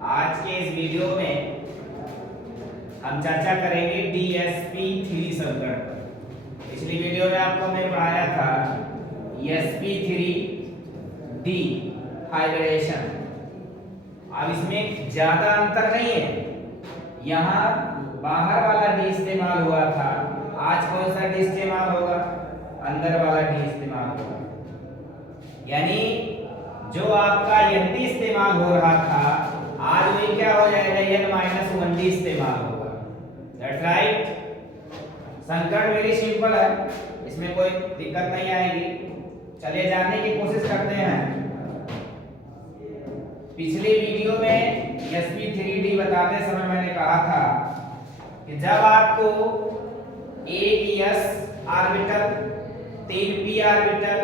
आज के इस वीडियो में हम चर्चा करेंगे DsP3 समीकरण पर। पिछली वीडियो में आपको हमने पढ़ाया था sp3d हाइब्रिडेशन। अब इसमें ज्यादा अंतर नहीं है, यहाँ बाहर वाला डी इस्तेमाल हुआ था, आज कौन सा डी इस्तेमाल होगा? अंदर वाला डी इस्तेमाल होगा। यानी जो आपका एन डी इस्तेमाल हो रहा था, आज वही क्या हो जाएगा? n-1d इस्तेमाल होगा। That's right. समीकरण वेरी सिंपल है, इसमें कोई दिक्कत नहीं आएगी। चलिए जानने की कोशिश करते हैं। पिछली वीडियो में sp3d बताते समय मैंने कहा था कि जब आपको एक s ऑर्बिटल, 3 p ऑर्बिटल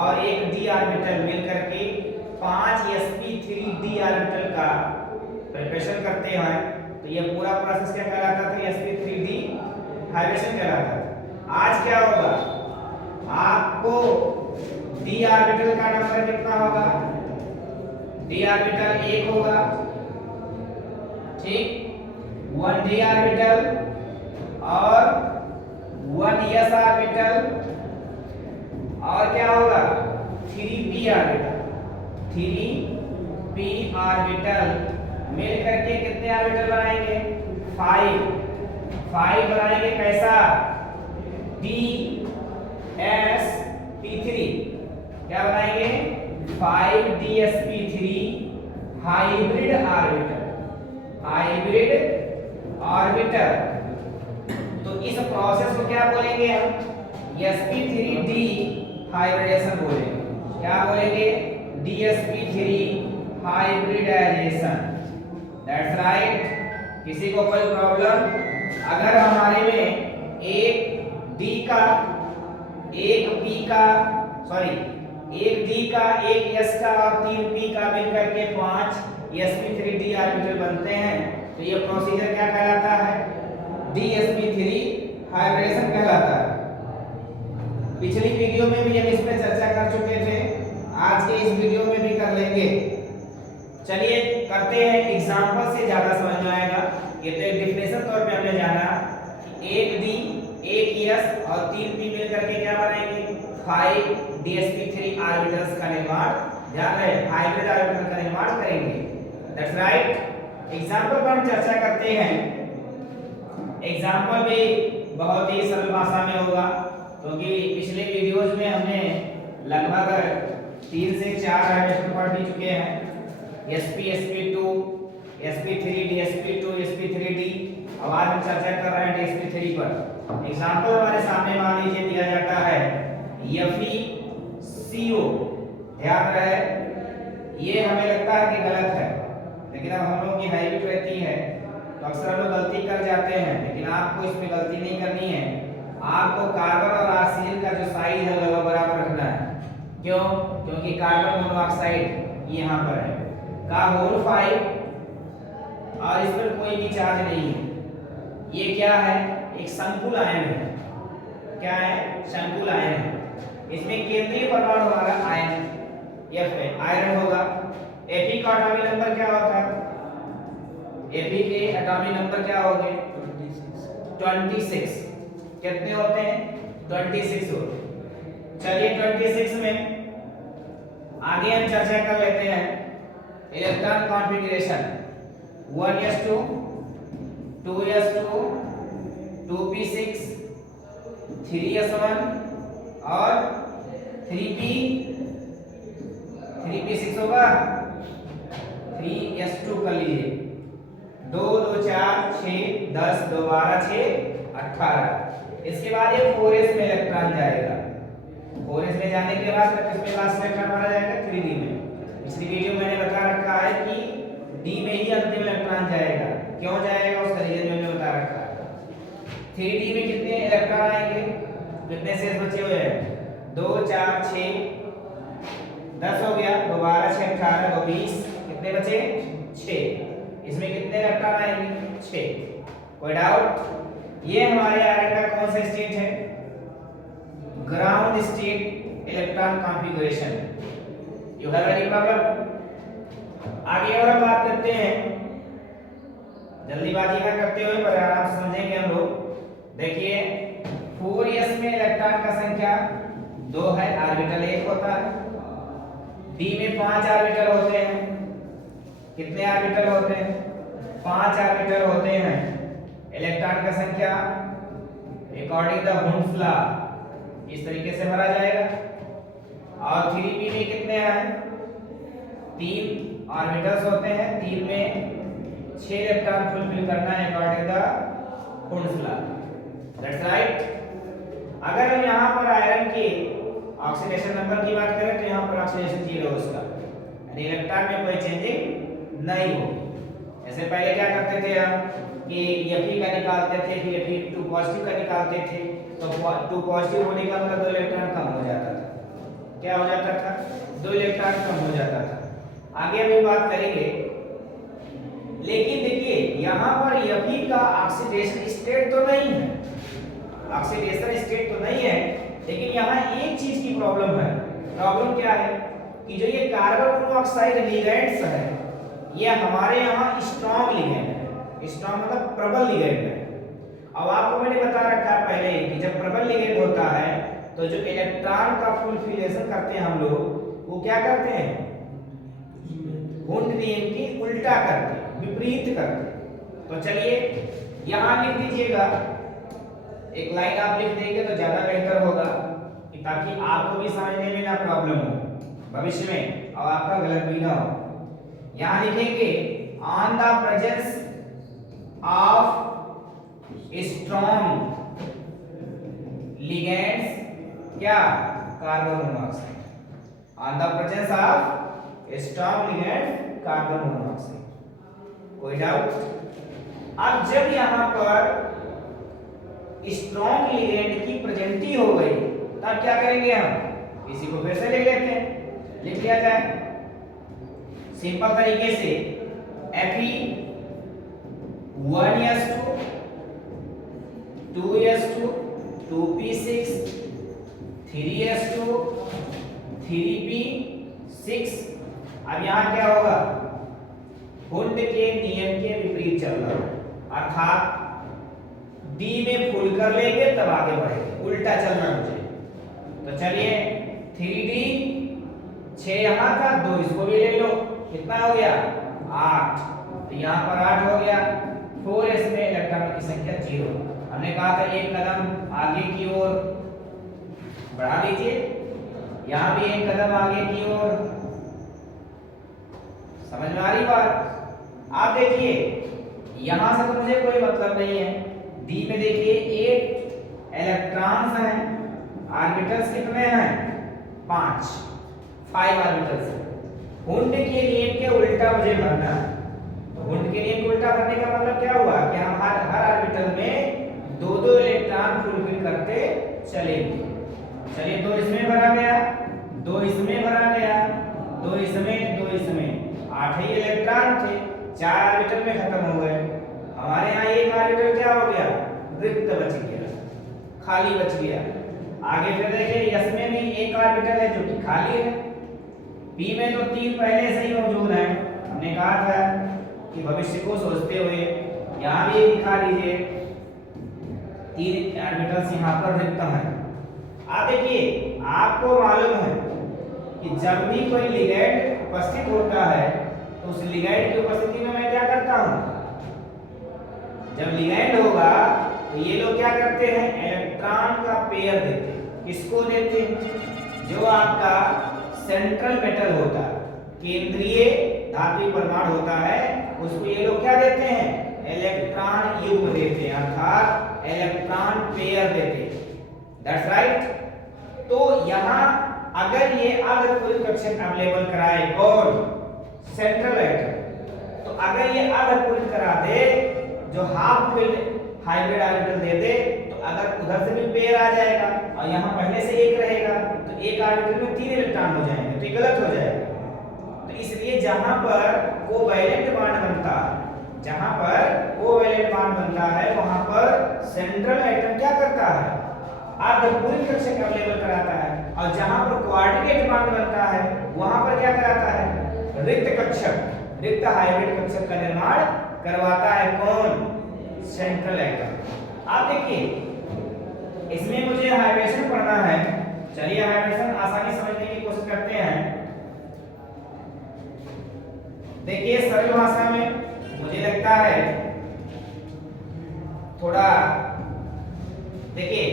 और एक d ऑर्बिटल मिलकर के 5 sp3d ऑर्बिटल का प्रिपरेशन करते हैं, तो ये पूरा प्रोसेस क्या कहलाता था? sp3d हाइब्रिडेशन कहलाता था। आज क्या होगा? आपको d ऑर्बिटल का नंबर कितना होगा? d ऑर्बिटल 1 होगा, ठीक, 1d ऑर्बिटल और 1s ऑर्बिटल और क्या होगा? 3p orbital. 3p ऑर्बिटल मिल करके कितने ऑर्बिटल बनाएंगे? 5 बनाएंगे। कैसा? dsp3 क्या बनाएंगे? 5dsp3 hybrid orbital. तो इस प्रोसेस को क्या बोलेंगे हम? sp3d हाइब्रिडेशन बोलेंगे। क्या बोलेंगे? dsp3 hybridisation. That's right. किसी को कोई प्रॉब्लम? अगर हमारे में एक d का, एक p का, एक d का, एक s का और 3p का मिलकर के 5 sp3d ऑर्बिटल बनते हैं, तो ये प्रोसीजर क्या कहलाता है? dsp3 हाइब्रिडेशन कहलाता है। पिछली वीडियो में भी हम इस पे चर्चा कर चुके थे, आज के इस वीडियो में भी कर लेंगे। चलिए करते हैं, एग्जांपल से ज्यादा समझ में आएगा। ये तो एक डिफिनेशन तौर पे हमने जाना कि एक d, एक s और 3p मिलकर के क्या बनाएंगे? 5 dsp3 ऑर्बिटल्स का निर्माण, ध्यान रहे, हाइब्रिड ऑर्बिटल का निर्माण करेंगे। That's right. एग्जांपल पर हम चर्चा करते हैं। एग्जांपल भी बहुत ही सरल भाषा में होगा, क्योंकि पिछले वीडियोज में हमने लगभग 3 से 4 हाइब्रिडेशन पढ़ भी चुके हैं। sp, sp2, sp3d, sp2, sp3d। अब आज हम चर्चा कर रहे हैं dsp3 पर। एग्जांपल हमारे सामने मान लीजिए दिया जाता है FeCO। ध्यान रहे, ये हमें लगता है कि गलत है, लेकिन अब हम लोग की हैबिट रहती है तो अक्सर हम लोग गलती कर जाते हैं, लेकिन आपको इसमें गलती नहीं करनी है। आपको कार्बन और ऑक्सीजन का जो साइज है लगभग बराबर रखना है। क्यों? क्योंकि कार्बन मोनोऑक्साइड यहाँ पर है का होल 5 और इस पर कोई भी चार्ज नहीं है। ये क्या है? एक संकुल आयन है। क्या है? संकुल आयन है। इसमें केंद्रीय परमाणु हमारा आयन F है, आयरन होगा। Fe का एटॉमिक नंबर क्या होता है? Fe के एटॉमिक नंबर क्या होंगे? 26। कितने होते हैं? 26 होते हैं। चलिए 26 में आगे हम चर्चा कर लेते हैं electron configuration. 1s2, 2s2, 2p6, 3s1 और 3p6 होगा। 3s2 कर लीजिए। 2 2 4 6 10 2 12 6 18। इसके बाद ये 4s में इलेक्ट्रॉन जाएगा। 4s में जाने के बाद किसमें लास्ट इलेक्ट्रॉन मारा जाएगा? 3d में। पिछली वीडियो मैंने बता रखा है कि d में ही अंतिम इलेक्ट्रॉन जाएगा। क्यों जाएगा उसका रीजन मैंने बता रखा है। 3d में कितने इलेक्ट्रॉन आएंगे? कितने शेष बचे हुए हैं? 2 4 6 10 हो गया, 2 12 6 18 2 20, कितने बचे? 6। इसमें कितने इलेक्ट्रॉन आएंगे? 6। कोई डाउट? ये हमारे आयरन का कौन सा स्टेट है? Ground state electron configuration. You have any problem? आगे और हम बात करते हैं, जल्दीबाजी ना करते हुए पर आराम से समझेंगे हम लोग। देखिए 4s में इलेक्ट्रॉन का संख्या 2 है, ऑर्बिटल 1 होता है। d में 5 ऑर्बिटल होते हैं। कितने ऑर्बिटल होते हैं? 5 ऑर्बिटल होते हैं। इलेक्ट्रॉन का संख्या अकॉर्डिंग द हुंड्स लॉ इस तरीके से भरा जाएगा। और 3p में कितने हैं? 3 ऑर्बिटल्स होते हैं। 3 में 6 इलेक्ट्रॉन फुलफिल करना है according the Hund's law. That's right. अगर हम यहाँ पर आयरन के ऑक्सीडेशन नंबर की बात करें तो यहाँ पर ऑक्सीडेशन 0 उसका, यानी इलेक्ट्रॉन में कोई चेंजिंग नहीं होगी। ऐसे पहले क्या करते थे हम कि Fe का निकालते थे, फिर Fe 2 पॉजिटिव का निकालते थे, तो 2 पॉजिटिव होने का मतलब 2 इलेक्ट्रॉन कम हो जाता था। क्या हो जाता था? 2 इलेक्ट्रॉन कम हो जाता था। आगे हम बात करेंगे, लेकिन देखिए यहाँ पर Fe का ऑक्सीडेशन स्टेट तो नहीं है, ऑक्सीडेशन स्टेट तो नहीं है, लेकिन यहाँ एक चीज की प्रॉब्लम है। प्रॉब्लम क्या है कि जो ये कार्बन मोनोऑक्साइड लिगेंड्स है, ये हमारे यहाँ स्ट्रॉन्ग लिगेंड है। स्ट्रॉन्ग मतलब प्रबल लिगेंड है। अब आपको मैंने बता रखा है पहले कि जब प्रबल लिगेंड होता है तो जो इलेक्ट्रॉन का फुलफिलेशन करते हैं हम लोग, वो क्या करते हैं? हुंड नियम की उल्टा करते हैं, विपरीत करते हैं। तो चलिए यहाँ लिख दीजिएगा, एक लाइन आप लिख देंगे तो ज्यादा बेहतर होगा, ताकि आपको भी समझने में ना प्रॉब्लम हो भविष्य में और आपका गलत भी ना हो। यहाँ लिखेंगे on the presence of strong ligands, क्या? Carbon monoxide. On the presence of strong ligands carbon monoxide. कोई डाउट? अब जब यहाँ पर स्ट्रॉन्ग लिगेंड की प्रेजेंटी हो गई तब क्या करेंगे हम? इसी को फिर से लिख लेते हैं, लिख लिया जाए सिंपल तरीके से। Fe 1s2 2s2 2p6 3s2 3p6। अब यहाँ क्या होगा? हुंड के नियम के विपरीत चल रहा है, अर्थात D में फुल कर लेंगे तब आगे बढ़ेंगे, उल्टा चलना मुझे। तो चलिए 3D 6 यहाँ था, 2 इसको भी ले लो, कितना हो गया? 8। तो यहाँ पर 8 हो गया। 4s में इलेक्ट्रॉन की संख्या 0। हमने कहा था एक कदम आगे की ओर बढ़ा लीजिए, यहाँ भी एक कदम आगे की ओर। समझ में आ रही बात? आप देखिए यहाँ से तो मुझे कोई मतलब नहीं है। डी में देखिए 8 इलेक्ट्रॉन्स हैं, ऑर्बिटल्स कितने हैं? 5 ऑर्बिटल्स हैं। हुंड के नियम के उल्टा मुझे भरना है। तो हुंड के नियम के उल्टा भरने का मतलब क्या हुआ कि हम हर ऑर्बिटल में 2 इलेक्ट्रॉन फुलफिल करते चलेंगे। चलिए 2 इसमें भरा गया, 2 इसमें भरा गया, 2 इसमें, 2 इसमें, 8 ही इलेक्ट्रॉन थे, 4 ऑर्बिटल में खत्म हो गए। हमारे यहाँ एक ऑर्बिटल क्या हो गया? रिक्त बच गया, खाली बच गया। आगे फिर देखिए S में भी एक ऑर्बिटल है जो कि खाली है। P में तो 3 पहले से ही मौजूद हैं। हमने कहा था कि भविष्य को सोचते हुए यहाँ भी दिखा लीजिए 3 ऑर्बिटल्स यहाँ पर रिक्त हैं। आप देखिए आपको मालूम है कि जब भी कोई लिगैंड उपस्थित होता है तो उस लिगैंड की उपस्थिति में मैं क्या करता हूँ? जब लिगैंड होगा तो ये लोग क्या करते हैं? इलेक्ट्रॉन का पेयर देते हैं। किसको देते हैं? जो आपका सेंट्रल मेटल होता है, केंद्रीय धात्विक परमाणु होता है, उसको ये लोग क्या देते हैं? इलेक्ट्रॉन युग्म देते हैं, अर्थात इलेक्ट्रॉन पेयर देते हैं। That's right. तो यहाँ अगर ये अर्धपूरित कक्षक अवेलेबल कराए कौन? Central atom. तो अगर ये अर्धपूरित करा दे, जो हाफ फिल्ड हाइब्रिड ऑर्बिटल दे दे, तो अगर उधर से भी पेयर आ जाएगा और यहाँ पहले से एक रहेगा तो एक ऑर्बिटल में 3 इलेक्ट्रॉन हो जाएंगे, तो ये गलत हो जाएगा। तो इसलिए जहां पर कोवैलेंट बॉन्ड बनता है, जहां पर कोवैलेंट बॉन्ड बनता है, वहां पर सेंट्रल एटम क्या करता है? अर्धपूरित कक्षक अवेलेबल कराता है। और जहां पर कोऑर्डिनेट बॉन्ड बनता है, वहां पर क्या कराता है? रिक्त कक्षक। रिक्त हाइब्रिड कक्षक का निर्माण करवाता है कौन? Central atom. आप देखिए इसमें मुझे हाइब्रेशन पढ़ना है। चलिए हाइब्रेशन आसानी समझने की कोशिश करते हैं। देखिए सरल भाषा में मुझे लगता है थोड़ा, देखिए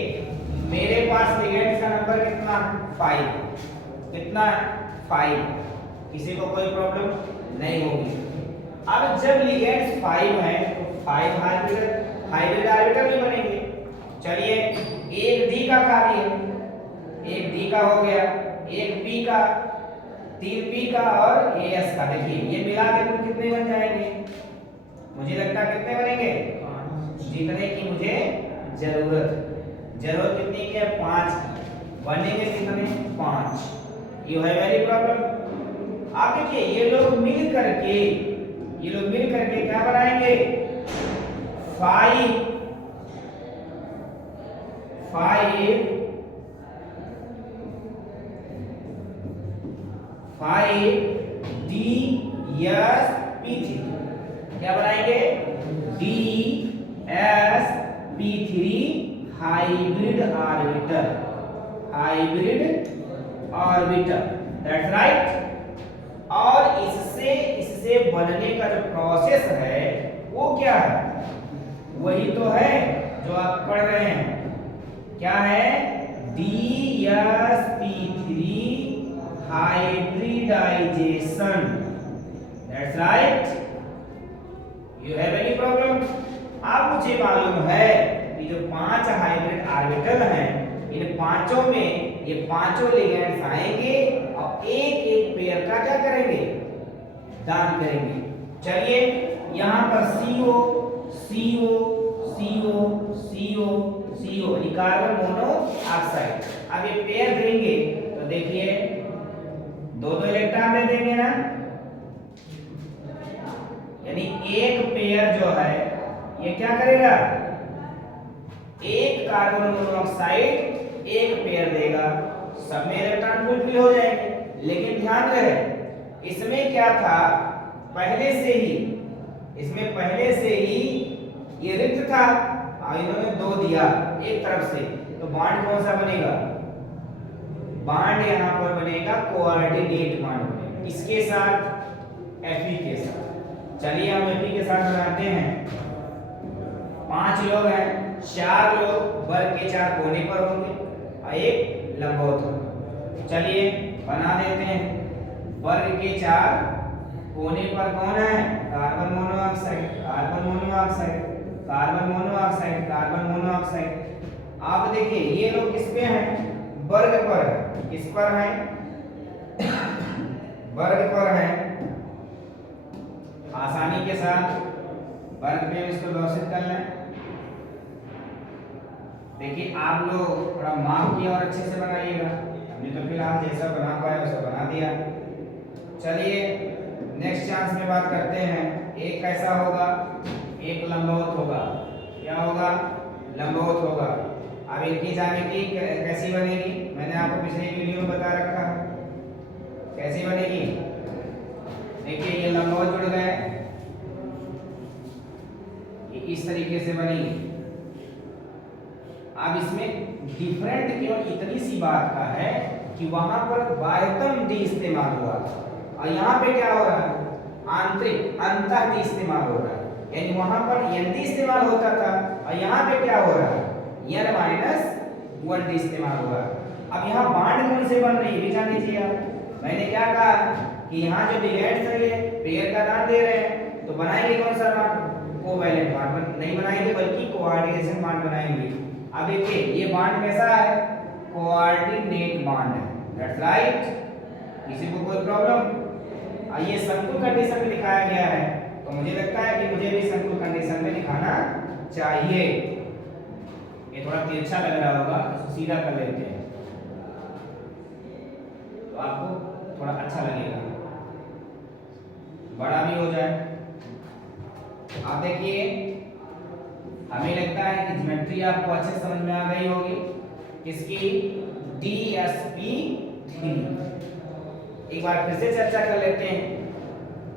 मेरे पास लिगेंड्स का नंबर कितना? 5। कितना? 5। किसी को कोई प्रॉब्लम नहीं होगी। अब जब लिगेंड्स 5 हैं तो 5 हाइब्रिड ऑर्बिटल भी बनेंगे। चलिए एक डी का खाली है, एक डी का हो गया, एक पी का, 3 पी का और एस का। देखिए ये मिला के कुल कितने बन जाएंगे? मुझे लगता है कितने बनेंगे? 5। जितने की मुझे जरूरत कितनी की है? 5 की। बनेंगे कितने? 5। You have any problem? आप देखिए ये लोग मिल करके क्या बनाएंगे? 5 DsP3। क्या बनाएंगे? DsP3 hybrid orbital. That's right. और इससे बनने का जो प्रोसेस है वो क्या है? वही तो है जो आप पढ़ रहे हैं। क्या है? DsP3 hybridisation. That's right. You have any problem? आप मुझे मालूम है कि जो 5 हाइब्रिड ऑर्बिटल हैं इन पांचों में ये पांचों लिगेंड्स आएंगे और एक एक पेयर का क्या करेंगे? दान करेंगे। चलिए यहां पर CO CO CO CO CO carbon monoxide. अब ये पेयर देंगे तो देखिए 2-2 इलेक्ट्रॉन दे देंगे ना, यानी एक पेयर जो है ये क्या करेगा? एक कार्बन मोनोऑक्साइड एक पेयर देगा, सब में इलेक्ट्रॉन फुलफिल हो जाएंगे। लेकिन ध्यान रहे इसमें क्या था? इसमें पहले से ही ये रिक्त था और इन्होंने 2 दिया एक तरफ से, तो बॉन्ड कौन सा बनेगा? बॉन्ड यहां पर बनेगा कोऑर्डिनेट बॉन्ड बनेगा। इसके साथ? Fe के साथ। चलिए हम Fe के साथ बनाते हैं। 5 लोग हैं, 4 लोग वर्ग के 4 कोने पर होंगे और एक लंबवत होगा। चलिए बना देते हैं। वर्ग के 4 कोने पर कौन है? Carbon monoxide, carbon monoxide, carbon monoxide, carbon monoxide. आप देखिए ये लोग किस पे हैं? वर्ग पर। किस पर हैं? वर्ग पर हैं। आसानी के साथ वर्ग पे इसको व्यवस्थित कर लें। देखिए आप लोग थोड़ा माप किया और अच्छे से बनाइएगा। हमने तो फिलहाल जैसा बना पाया वैसा बना दिया। चलिए नेक्स्ट चांस में बात करते हैं। एक कैसा होगा? एक लंबवत होगा। क्या होगा? लंबवत होगा। अब इनकी ज्यामिति कैसी बनेगी? मैंने आपको पिछले वीडियो में बता रखा है कैसी बनेगी। देखिए ये लंबवत जुड़ गए, ये इस तरीके से बनेगी। अब इसमें डिफरेंट केवल इतनी सी बात का है कि वहां पर बाह्यतम डी इस्तेमाल हुआ था और यहाँ पे क्या हो रहा है? आंतरिक अंतर डी इस्तेमाल हो रहा है। यानी वहां पर एन डी इस्तेमाल होता था और यहाँ पे क्या हो रहा है? N-1 डी इस्तेमाल हुआ है। अब यहाँ बांड कौन से बन रही है भी जान लीजिए आप। मैंने क्या कहा कि यहाँ जो लिगेंड्स है ये पेयर का दान दे रहे हैं, तो बनाएंगे कौन सा बांड? कोवैलेंट बांड नहीं बनाएंगे बल्कि कोऑर्डिनेशन बांड बनाएंगे। अब देखिए ये बांड कैसा है? कोऑर्डिनेट बांड है। That's right. किसी को कोई प्रॉब्लम? ये संकुल कंडीशन में दिखाया गया है तो मुझे लगता है कि मुझे भी संकुल कंडीशन में दिखाना चाहिए। ये थोड़ा तिरछा लग रहा होगा तो सीधा कर लेते हैं तो आपको थोड़ा अच्छा लगेगा, बड़ा भी हो जाए। आप देखिए हमें लगता है कि ज्योमेट्री आपको अच्छे समझ में आ गई होगी। किसकी? DsP3। एक बार फिर से चर्चा कर लेते हैं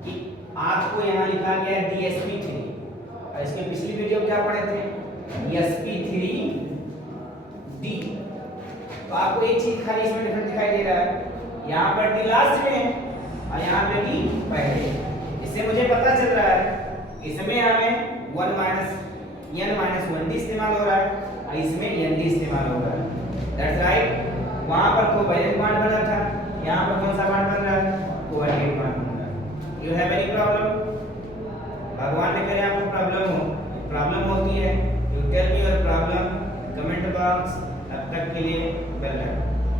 कि आपको यहाँ लिखा गया है DSP3 और इसमें पिछली वीडियो क्या पढ़े थे sp3d। तो आपको एक चीज खाली इसमें डिफरेंस दिखाई दे रहा है, यहाँ पर डी लास्ट में है और यहाँ पे डी पहले। इससे मुझे पता चल रहा है इसमें हमें 1 n - 1d इस्तेमाल हो रहा है और इसमें nd इस्तेमाल हो रहा है। That's right. वहां पर कोवैलेंट बॉन्ड बना था, यहाँ पर कौन सा बॉन्ड बन रहा है कोवैलेंट बॉन्ड बन रहा है। You have any problem? भगवान ने करे आपको प्रॉब्लम होती है, you tell me your problem comment box. तब तक के लिए वेलकम।